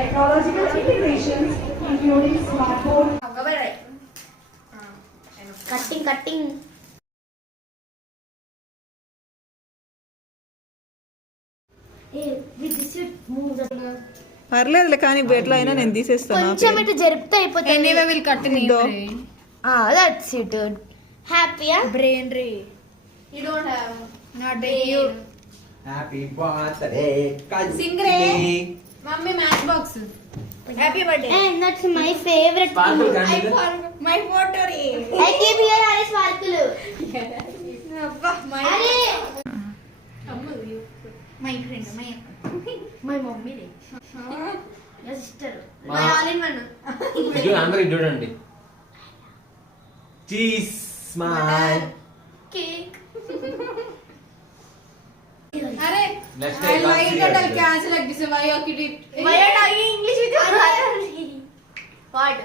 Technological integrations including smartphone. Cutting. Hey, with this you move the. పర్లేదులే కానీ ఎట్లా అయినా నేను తీసేస్తాను. కొంచెం ఇటు జరిపితే అయిపోతుంది. Anyway, we'll cut in brain. That's it. Happy, Brain ray. You don't have. Not the you. Happy birthday, Sing ray. Mummy matchbox. Happy birthday. And that's my favorite Sparkle thing. candle. My photo ray. I keep here are sparkle. My. My friend. My mommy. Your sister. My all in one. ఇది అందరూ చూడండి. Cheese smile. Cake. अरे Next I time like that I'll cancel like this. Why you did it? Why are you talking English with your What?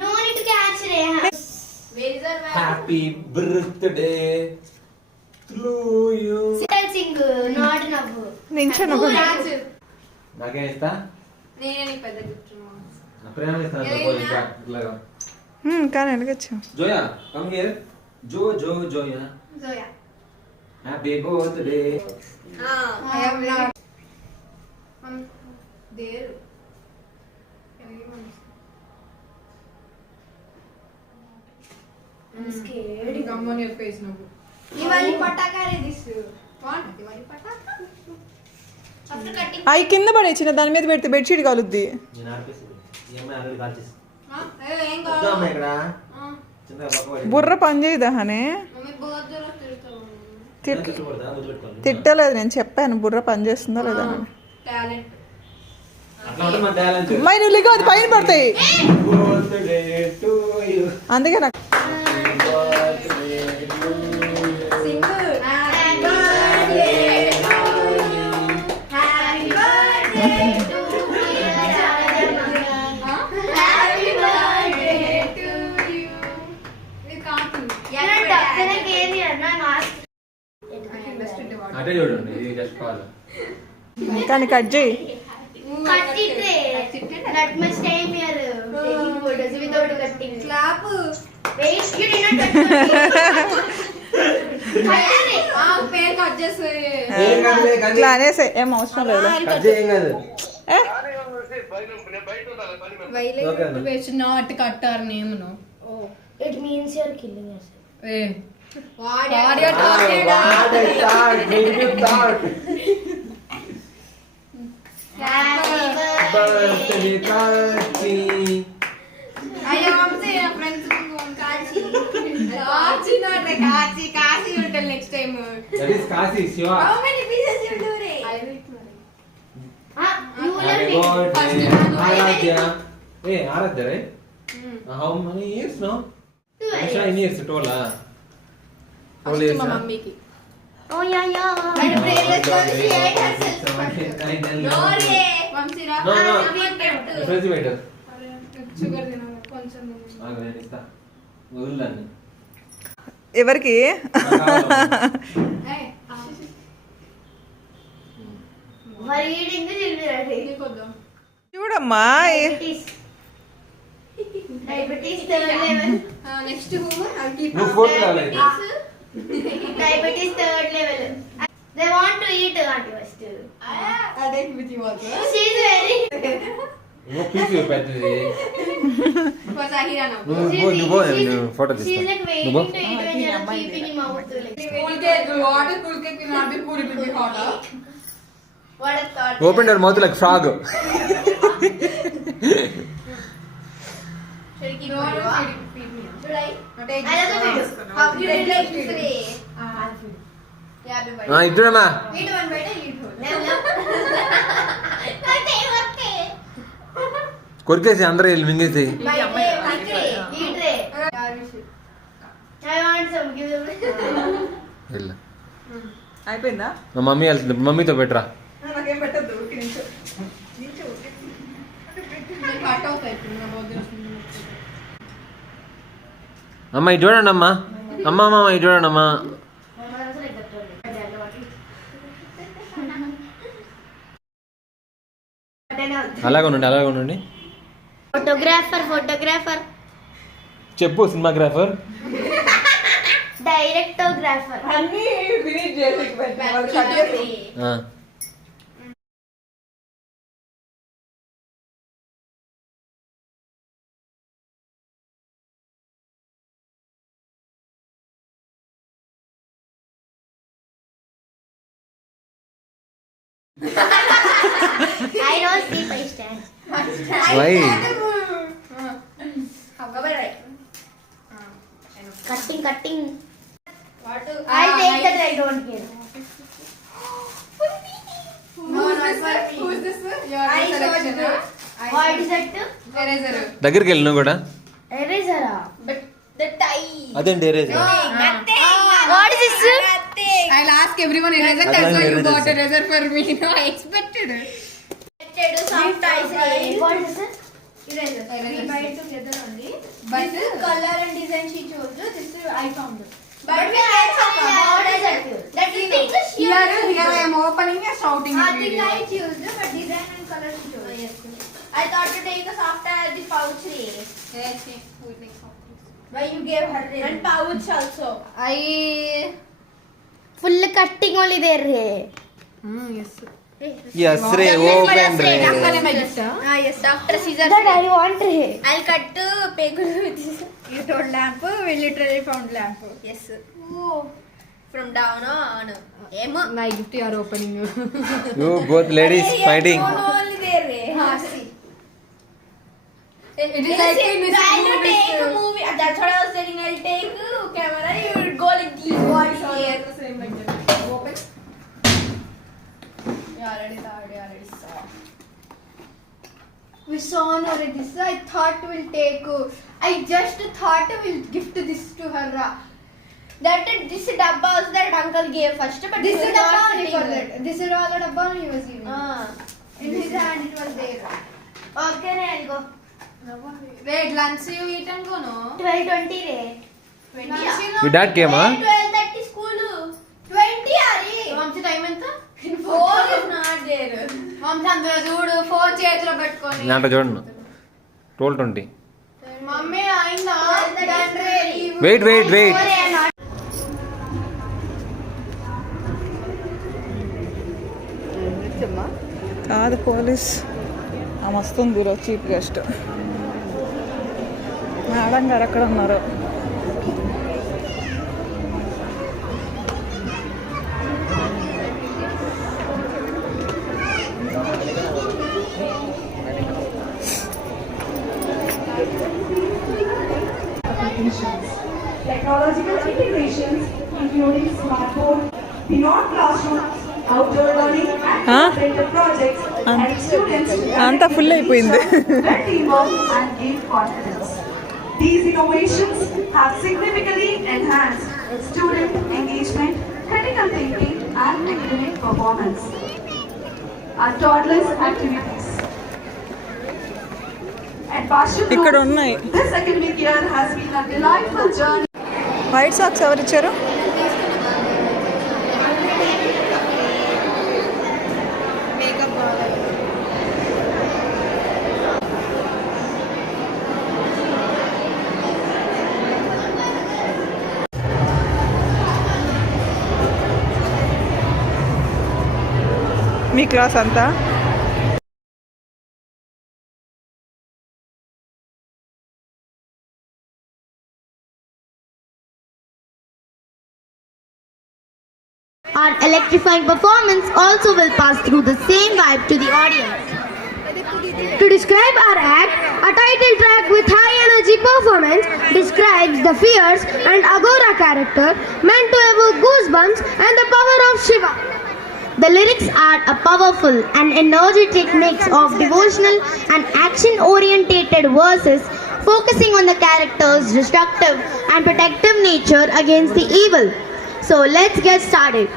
No need to catch it. Where is our happy birthday to you. Sing, not enough. నించను catch? నాకేం ఇస్తా? నేనే నీకు పెద్ద gift నా ప్రేమ ఇస్తాను పోలీకా ఇలాగా. కానీ ఎలాగొచ్చు. Zoya come here. Zoya. Zoya. Happy birthday. I am not. There. I'm scared. Come on your face now. Diwali pataka re this. What? Diwali pataka? After cutting. అవి కింద పడేసిన దాని మీద పెడితే బెడ్షీట్ కాలుద్ది. నేను ఆర్పేసి ఏమై ఆల్రెడీ కాల్ చేసి ఏం వద్దాం కావాలి? ఇక్కడ చిన్నగా పక్కపడి బుర్ర పని చేయదా హనే. మమ్మీ బర్త్డే రోజు తిరుగుతావు. తిట్టలేదు, నేను చెప్పాను బుర్ర పని చేస్తుందా లేదా అని. టాలెంట్. అట్లా ఉంటే మన టాలెంట్. మరి నువ్వు లిగో అది పైన పడతాయి. Birthday to you. అందుకే నాకు Sing. Happy birthday. Happy birthday to you. Happy birthday to you. We can't. అటే చూడండి ఇది జస్ట్ కాల్. కానీ కట్ చేయి. Cut it. That much time here taking photos without cutting. Clap. Wait, you did not cut. పేరు cut చేస్తే ఏం కాదులే ఇట్లా అనేసే ఏం అవసరం లేదు. కట్ చేయం కాదు. ఏ Okay, అన్న. We should not cut our name, no. Oh, it means you are killing yourself. Hey. What Ah, are you talking about? what I thought, maybe you thought. Happy Birthday party. అయ్యో Vamsi friends కాచి కాచి not కాచి కాచి ఉంటారు next time. That is Kasi, Shiva. How many pieces you do re? You will have Happy it. birthday, First, Aradhya. Hey, Aradhya, right? How many years now? Aisha, in years tola. First మా మమ్మీకి. Oh yeah. And playlist Oh, Vamsi ate herself. No re. Vamsi రా. No, no. పెట్టు. Refrigerator. Sugar తినాలి కొంచెం. ఆగు, నేను ఇస్తా. వదిలేండి. ఎవరికి ఏయ్ For eating the children. నీకొద్దాం. చూడమ్మా. Diabetes third level. Next home I keep. నువ్వు fourth level అయితే. Diabetes third level. They want to eat auntie first. I take with you also. She is very. నువ్వు పీసు పెద్దది. Because I hear now. నువ్వు నేను photo She is తీస్తా. like waiting to eat when you are keeping in mouth. Like. Cool cake. What is cool cake? Will not be cool. It will be hot. What a thought. Open your mouth like frog. Should keep No, it. no, feed me. Should I? Take I love the this. video. How you did like this way? Yeah, be ఆ ఇద్దరమ్మా. Eat one bite and eat whole. Okay. కొరికేసి అందరూ వెళ్ళి మింగేసి. My day, eat ray. Yeah, we should. I want some. Give them. వెళ్ళు. అయిపోయిందా? మా mummy వెళ్తుంది, మమ్మీతో పెట్టరా. నాకేం పెట్టద్దు. నేను కట్ అవుతాయి ఇప్పుడు నా బర్త్డే వస్తుంది. అమ్మ ఇది చూడండి అమ్మా. అమ్మ ఇది చూడండి అమ్మా. అలాగే ఉండండి ఫోటోగ్రాఫర్ చెప్పు సినిమాగ్రాఫర్. డైరెక్టోగ్రాఫర్ అన్ని ఫినిష్ చేసి పెట్టిన వాళ్ళు కట్ చేసి I know Steve I stand. Why Cutting. What? I'll take that. I don't care. No, not for me. Who's this? Your I selection. got I What is that? Eraser. దగ్గరికి వెళ్ళి నువ్వు కూడా. Eraser. The tie. అదేంటి eraser? Nothing. What is this? I'll ask everyone eraser. That's why you bought eraser for me. No, I expected it. Soft toys. What is this? Eraser. We buy it together only. But This is color and design she chose. This is I found. But we had some. What is that? That is the Here I am opening and shouting I at think video. I choose, but design and color she chose. Yes. I thought to take a soft toy the pouch. Yes, yes. Who will make soft toys? Why you gave her and pouch also? Full cutting only there. Yes. Yes ray open ray. Yes, Dr. Scissors. That I want. I'll cut pegulu with this. You told lamp, we literally found lamp. Yes. Oh. From down on. Emma. My gift you are opening. You both ladies fighting. Only there. See. It is like in this I'll movie. take a movie. That's what I was saying. I'll take camera. You will go like these boys here. Open. You already saw. We saw already this. I thought we'll take. I just thought we'll gift this to her. That this dabba was that uncle gave first, but This it is was dabba not only sitting for there. that. This is all the dabba he was giving. In his Ah. hand it was there. Okay, I'll go. Wait, lunch you eat and go, no? 12:20 re. 20 Your dad came, huh? 12:30 school. 20 ari. Mom's time ఎంత? 4 is not there. Mom's అందులో చూడు 4 చేతిలో పెట్టుకొని. దాంట్లో చూడండి 12:20. Mummy అయిందా? Wait కాదు police ఆమె వస్తుంది ఈరోజు చీఫ్ గెస్ట్. మేడం గారు ఎక్కడ ఉన్నారు? applications. Technological integrations including smartphone, beyond classrooms, outdoor learning and collaborative projects help students అంతా ఫుల్ అయిపోయింది. build teamwork and gain confidence. These innovations have significantly enhanced student engagement, critical thinking and academic performance. Our toddlers activities. At Basham ఇక్కడ Group, ఉన్నాయి. this academic year has been a delightful journey. White socks ఎవరు ఇచ్చారు? మీ class అంతా Our electrifying performance also will pass through the same vibe to the audience. To describe our act, a title track with high energy performance describes the fierce and agora character meant to evoke goosebumps and the power of Shiva. The lyrics are a powerful and energetic mix of devotional and action-orientated verses focusing on the character's destructive and protective nature against the evil. So let's get started.